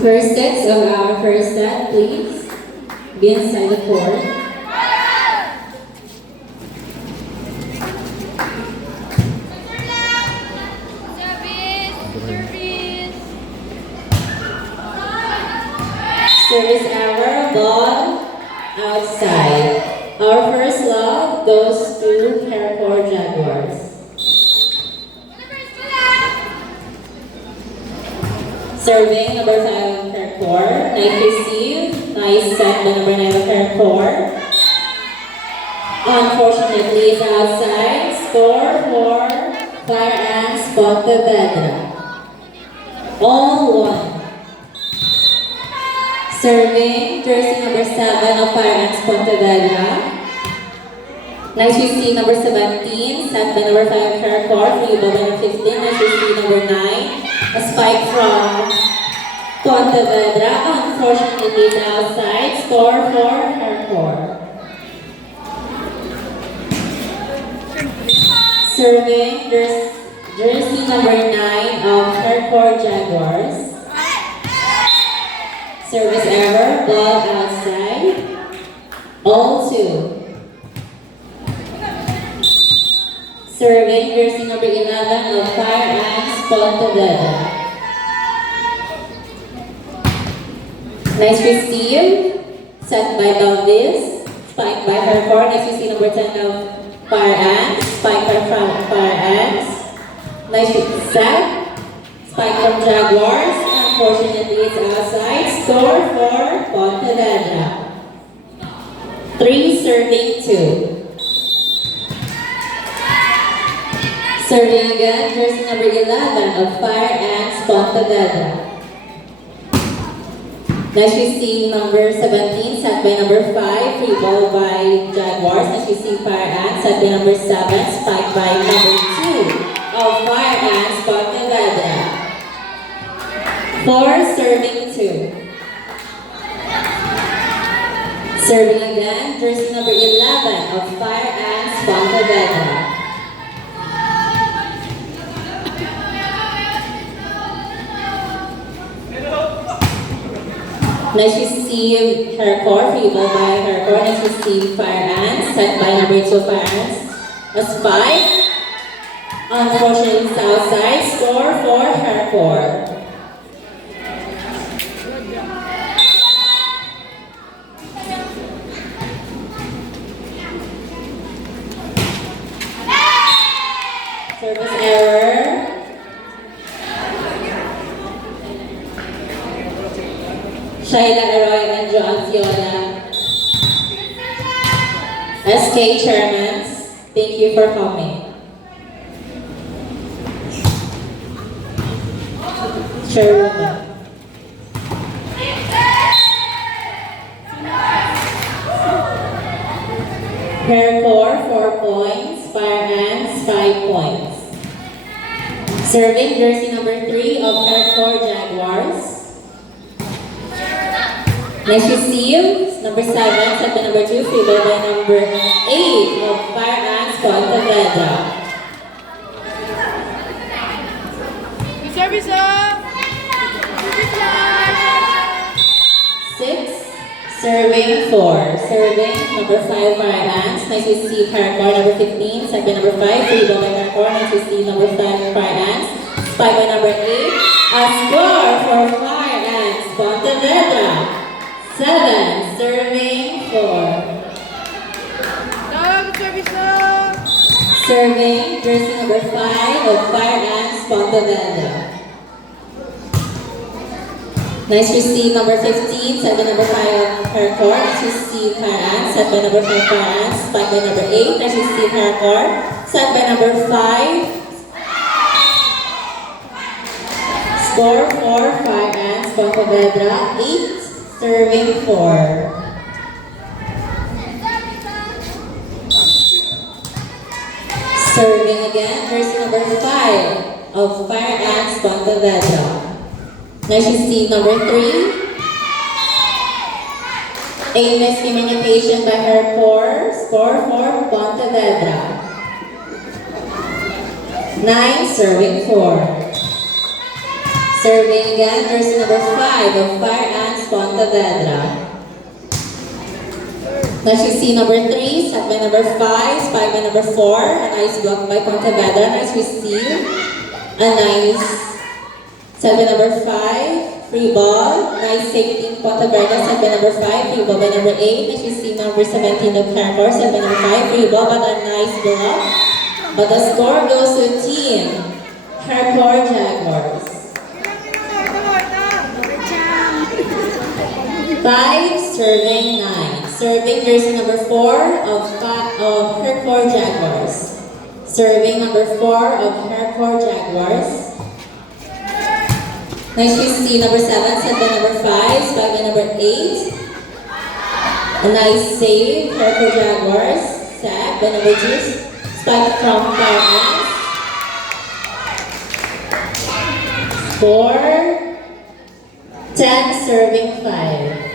First sets of our first set, please. Be inside the court. Service error, ball outside. Our first love goes to Fairport Jaguars. Serving number 5 of Fairport. Nice receive. Nice set by number 9 of Fairport. Unfortunately, it's outside. Score for Fire Ants Pontevedra. All one. Serving, jersey number 7 of Fire Ants Pontevedra. Nice receive number 17, set by number 5 Fairport, free ball by number 15. Nice receive number 9. A spike from Pontevedra. Unfortunately, it's outside. Score for Fairport. Serving, jersey number 9 of Fairport Jaguars. Service error, ball outside. All two. Serving, jersey number 11 of Fire Ants Pontevedra. Nice receive, set by Belvis, spike by Fairport. Nice receive number 10 of Fire Ants, spike by Fire Ants. Nice set, spike from Jaguars. Unfortunately, it's outside. Score for Pontevedra. 3 serving 2. Serving again, jersey number 11 of Fire Ants Pontevedra. Nice receive number 17, set by number 5, free ball by Jaguars. Nice receive Fire Ants, set by number 7, spike by number 2 of Fire Ants Pontevedra. 4 serving 2. Serving again, jersey number 11 of Fire Ants Pontevedra. Nice receive Fairport, free ball by Fairport. Nice receive Fire Ants, set by number 2 Fire Ants. A spike. Unfortunately, it's outside. Score for Fairport. Service error. Shaila Arroyo and Joan Fiola. SK Chairman, thank you for coming. Chairwoman. Fairport 4 points, Fire Ants 5 points. Serving, jersey number 3 of Fairport Jaguars. Next receive, number 7, set by number 2, free ball by number 8 of Fire Ants Pontevedra. Service up! 6, serving 4. Serving, number 5, Fire Ants. Nice receive, Fairport, number 15, set by number 5, free ball by Fairport. Nice receive, number 5, Fire Ants. Spike by number 8. A score for Fire Ants Pontevedra. 7, serving 4. Service up! Serving, jersey number 5 of Fire Ants Pontevedra. Nice receive, number 15, set by number 5 of Fairport. Nice receive, Fire Ants, set by number 5 Fire Ants. Spike by number 8. Nice receive, Fairport, set by number 5. Score for Fire Ants Pontevedra. 8, serving 4. Serving again, jersey number 5 of Fire Ants Pontevedra. Nice receive, number 3. A miscommunication by Fairport. Score for Pontevedra. 9, serving 4. Serving again, jersey number 5 of Fire Ants Pontevedra. Next you see number 3, set by number 5, spike by number 4. A nice block by Pontevedra. Nice receive. A nice set by number 5, free ball. Nice safety Pontevedra, set by number 5, free ball by number 8. Next you see number 17 of Caracor, set by number 5, free ball, but a nice block. But the score goes to team Caracor Jaguars. 5, serving 9. Serving jersey number 4 of Caracor Jaguars. Serving number 4 of Caracor Jaguars. Next you see number 7, set by number 5, spike by number 8. A nice save, Caracor Jaguars. Sack by number 2, spike from Fire Ants. Score 10, serving 5.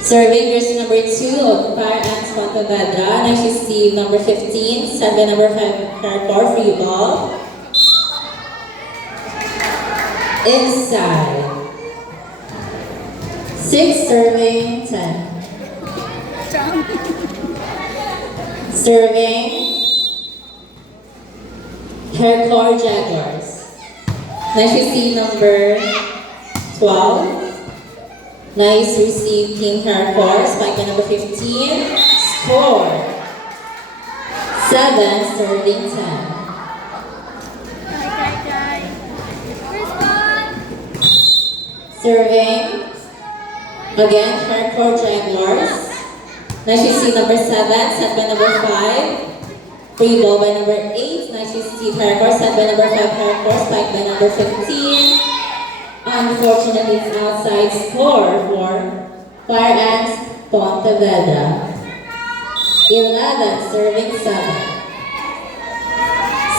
Serving jersey number 2 of Fire Ants Pontevedra. Next you see number 15, set by number 5, Caracor, free ball. Inside. 6, serving 10. Serving Caracor Jaguars. Next you see number 12. Nice receive Team Caracor, spike by number 15. Score 7, serving 10. Serving again Caracor Jaguars. Next you see number 7, set by number 5. Free ball by number 8. Next you see Caracor, set by number 5, Caracor, spike by number 15. Unfortunately, it's outside score for Fire Ants Pontevedra. 11, serving 7.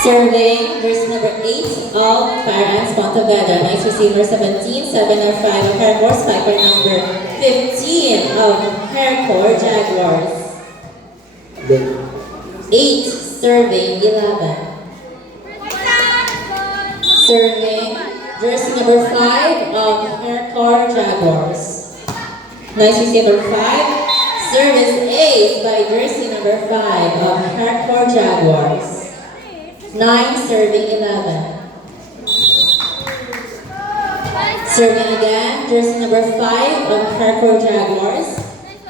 Serving jersey number 8 of Fire Ants Pontevedra. Next receiver number 17, set by number 5 of Caracor, spike by number 15 of Caracor Jaguars. 8, serving 11. Serving jersey number 5 of Caracor Jaguars. Nice receiver 5. Service ace by jersey number 5 of Caracor Jaguars. 9, serving 11. Serving again, jersey number 5 of Caracor Jaguars.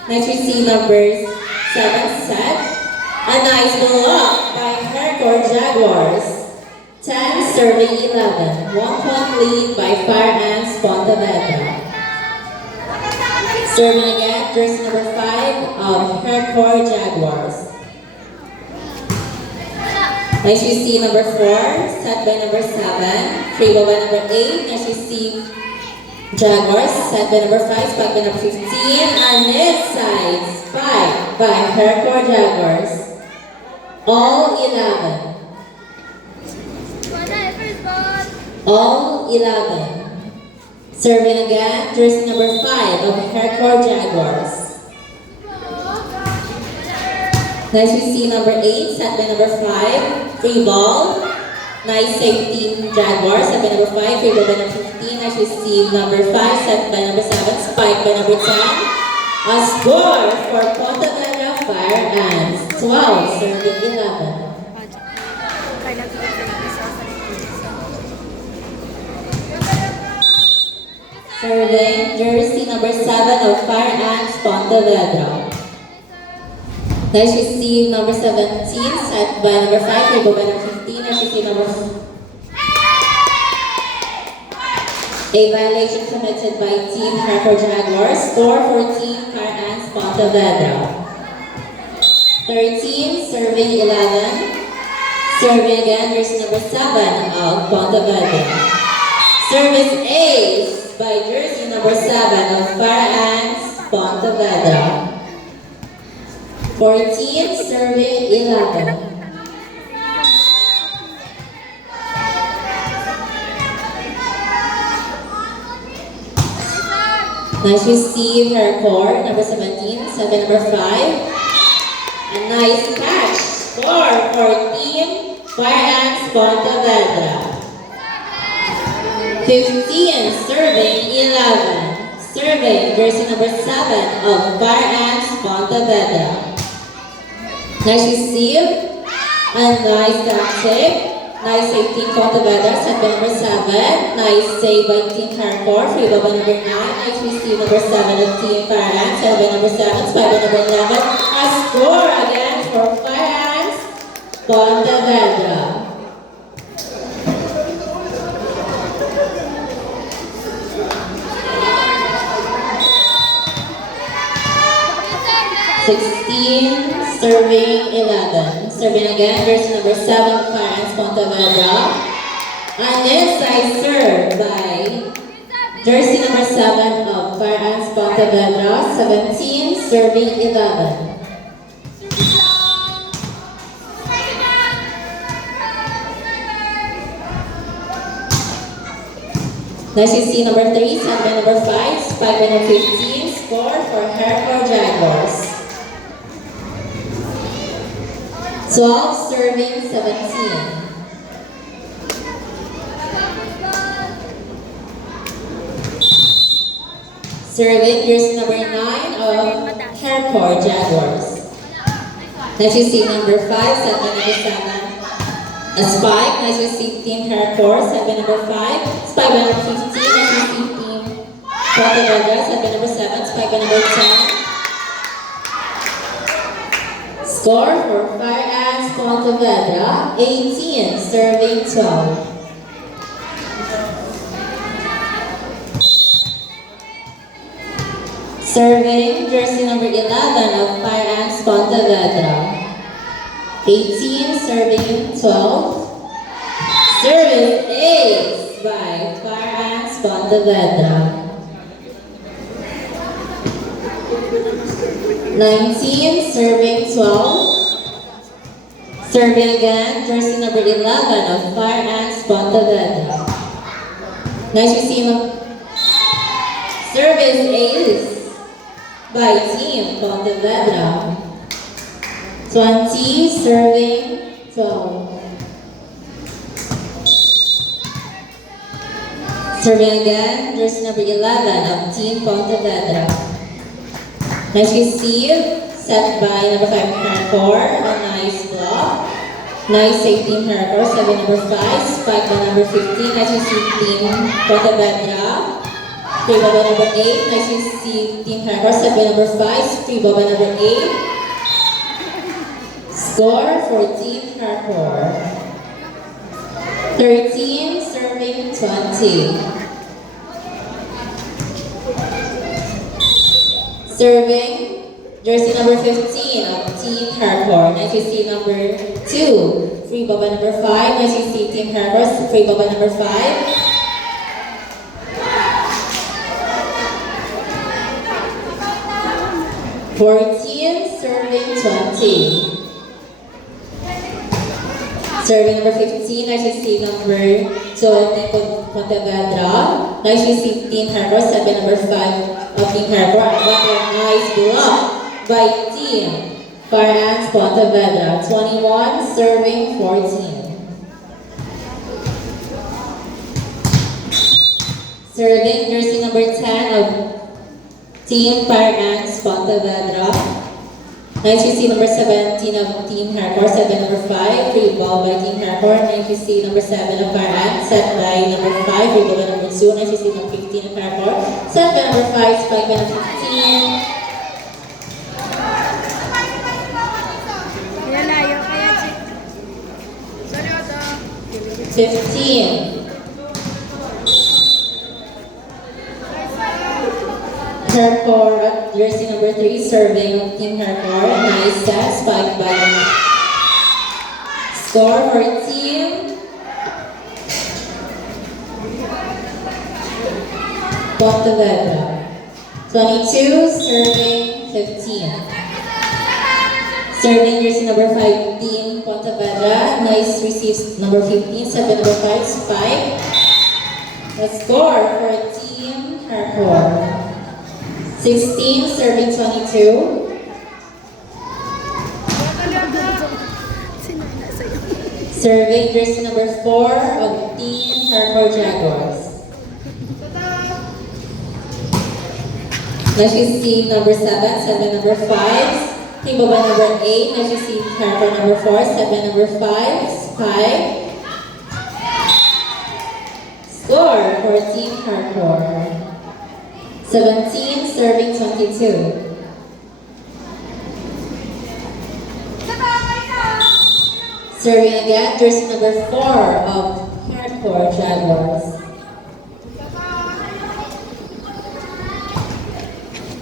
Next we see numbers 7, set. A nice block by Caracor Jaguars. 10, serving 11. 1 point lead by Fire Ants Pontevedra. Serving again, jersey number 5 of Caracor Jaguars. Next we see number 4, set by number 7. Free ball by number 8. Next we see Jaguars, set by number 5, spike by number 15. And inside, spike by Caracor Jaguars. All 11. All 11. Serving again, jersey number 5 of Caracor Jaguars. Next we see number 8, set by number 5, free ball. Nice safety Jaguars, set by number 5, free ball by number 15. Next we see number 5, set by number 7, spike by number 10. A score for Pontevedra Fire Ants, 12, serving 11. Serving jersey number 7 of Fire Ants Pontevedra. Next we see number 17, set by number 5, free ball by number 15. Next we see number a violation committed by Team Caracor Jaguars. Score 14, Fire Ants Pontevedra. 13, serving 11. Serving again, jersey number 7 of Pontevedra. Service ace by jersey number 7 of Fire Ants Pontevedra. 14, serving 11. Nice receive Caracor, number 17, set by number 5. A nice catch Score for Team Fire Ants Pontevedra. 15 serving 11. Serving jersey number 7 of Fire Ants Pontevedra. Nice receive and nice tactic. Nice save Team Pontevedra, set by number 7. Nice save by Team Hardcore, free ball by number 9. Nice receive number 7 of Team Fire Ants, set by number 7. Spy by number 11. A score again for Fire Ants Pontevedra. 16, serving 11. Serving again, jersey number 7, Fire Ants Pontevedra. An inside serve by jersey number 7 of Fire Ants Pontevedra. 17, serving 11. Nice to see number 3, set by number 5, spike by number 15, score for Hardcore Jaguars. 12, serving 17. Serving jersey number 9 of Hardcore Jaguars. Nice to see number 5, set by number 7. A spike, nice to see Team Hardcore, set by number 5. Spike by number 15, nice to see Team Pontevedra, set by number 7. Spike by number 10. Score for Fire Ants Pontevedra, 18, serving 12. Serving jersey number 11 of Fire Ants Pontevedra. 18, serving 12. Service ace by Fire Ants Pontevedra. 19, serving 12. Serving again, jersey number 11 of Fire Ants Pontevedra. Nice receive. Service ace by Team Pontevedra. 20, serving 12. Serving again, jersey number 11 of Team Pontevedra. Nice receive, set by number 5 Hardcore, a nice block. Nice save Team Hardcore, set by number 5, spike by number 15. Nice receive Team Pontevedra. Free ball by number 8. Nice receive Team Hardcore, set by number 5, free ball by number 8. Score for Team Hardcore. 13, serving 20. Serving jersey number 15 of Team Hardcore. Nice to see number 2. Free ball by number 5. Nice to see Team Hardcore. Free ball by number 5. 14, serving 20. Serving number 15, nice to see number 2 of Team Pontevedra. Nice to see Team Hardcore, set by number 5 of Team Hardcore. What a nice block by Team Fire Ants Pontevedra. 21, serving 14. Serving jersey number 10 of Team Fire Ants Pontevedra. Nice to see number 17 of Team Hardcore, set by number 5, free ball by Team Hardcore. Nice to see number 7 of Fire Ants, set by number 5, free ball by number 2. Nice to see number 15 of Hardcore, set by number 5, spike by number 15. Yan na, yung kaya si... Seryoso. 15. Hardcore at jersey number 3, serving of Team Hardcore. Nice set, spike by score for Team Pontevedra. 22, serving 15. Serving jersey number 5, Team Pontevedra. Nice receives number 15, set by number 5, spike. The score for Team Hardcore. 16, serving 22. Serving jersey number 4 of Team Harcourt Jaguars. Next is team number 7, set by number 5. Team by number 8. Next is team Harcourt number 4, set by number 5. Spike. Score for Team Harcourt. 17 serving 22. Serving again, jersey number 4 of Harcourt Jaguars.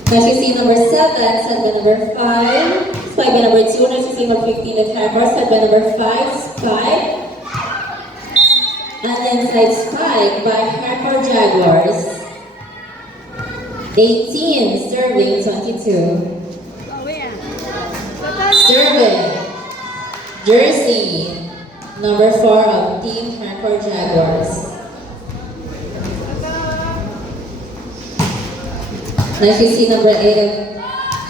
Next is team number 7, set by number 5. Spike by number 2. Next is team number 15 of Harcourt, set by number 5. Spike. And inside spike by Harcourt Jaguars. 18 serving 22. Serving jersey number 4 of Team Harcourt Jaguars. Next we see number 8 of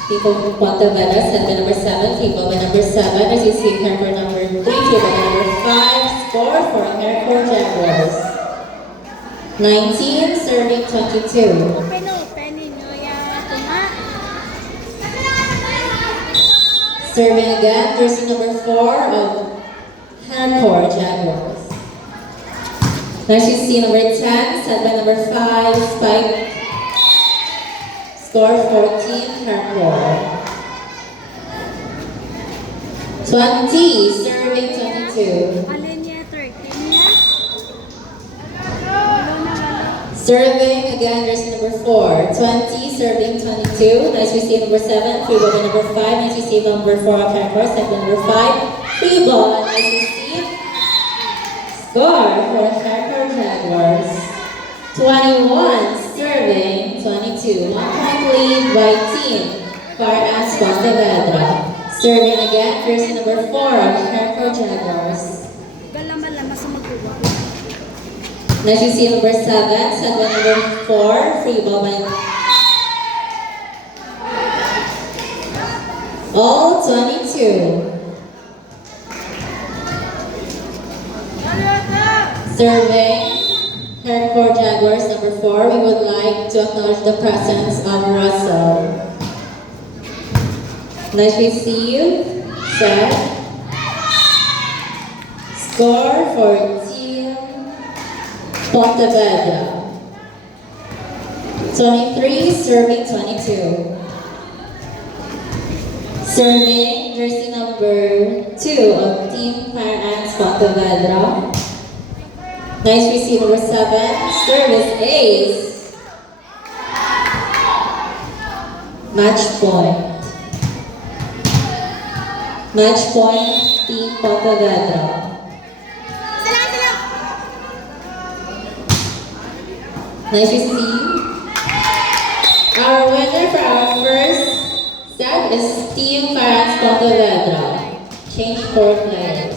People from Pontevedra, set by number 7, People by number 7. Next we see Harcourt number 3, People by number 5. Score for Harcourt Jaguars. 19 serving 22. Serving again, jersey number 4 of Harcourt Jaguars. Next you see number 10, set by number 5, Spike. Score 14, Harcourt. 20, serving 22. Serving again, jersey number 4, 20, serving 22. Next we see number 7, free ball by number 5. Next we see number 4 of Harcourt, set by number 5. Free ball, next we see score for Harcourt Jaguars. 21, serving 22. 1 point lead by Team Paranaque Pontevedra. Serving again, jersey number 4 of Harcourt Jaguars. Next you see number 7, set by number 4, free ball by all 22. Serving Harcourt Jaguars number 4, we would like to acknowledge the presence of Russell. Next we see you, set, score for Team Pontevedra. 23, serving 22. Serving jersey number 2 of Team Paranaque Pontevedra. Nice receive number 7, service ace. Match point. Match point, Team Pontevedra. Nice receive. Our winner for our first set is Team Paranaque Pontevedra. Change 4 players.